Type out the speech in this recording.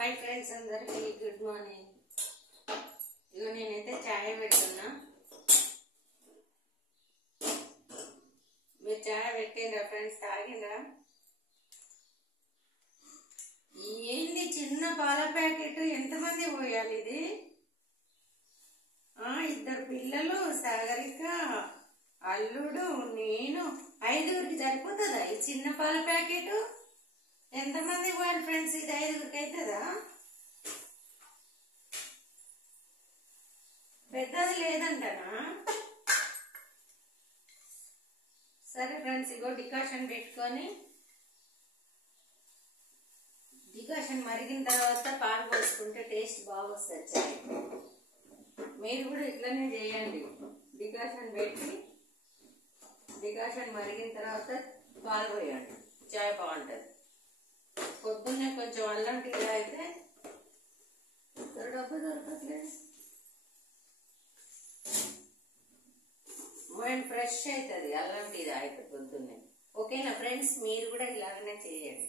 hi friends अंदरिकी good morning इगो नेनैते चाय पेट्टुन्ना మీరు చాయ్ పెట్టిండ్రా friends తాగిండ్రా ఏంది చిన్న పాల ప్యాకెట్ ఎంతమంది పోయాలి ఇది ఇద్దరు పిల్లలు సాగరిక అల్లుడు నేను ఐదుగురికి సరిపోతుందా ఈ చిన్న పాల ప్యాకెట్ ఎంతమంది పోయాలి ఫ్రెండ్స్ ఇది ఐదుగురికి అవుతుందా పెద్దది లేదంటనా సరే ఫ్రెండ్స్ ఇగో డికాషన్ పెట్టుకొని డికాషన్ మరిగిన తర్వాత పాలు పోసుకుంటే టేస్ట్ బాగా వస్తుంది చాయ్ మీరు కూడా ఇట్లనే చేయండి డికాషన్ పెట్టి డికాషన్ మరిగిన తర్వాత పాలు పోయండి చాయ్ బాగుంటుంది పొద్దున్నే కొంచెం అల్లం టీ తాగితే డబ్బు దొరకట్లేదు మైండ్ ఫ్రెష్ అవుతుంది అల్లం టీ తాగితే పొద్దున్నే ఓకేనా ఫ్రెండ్స్ మీరు కూడా ఇలాగనే చేయండి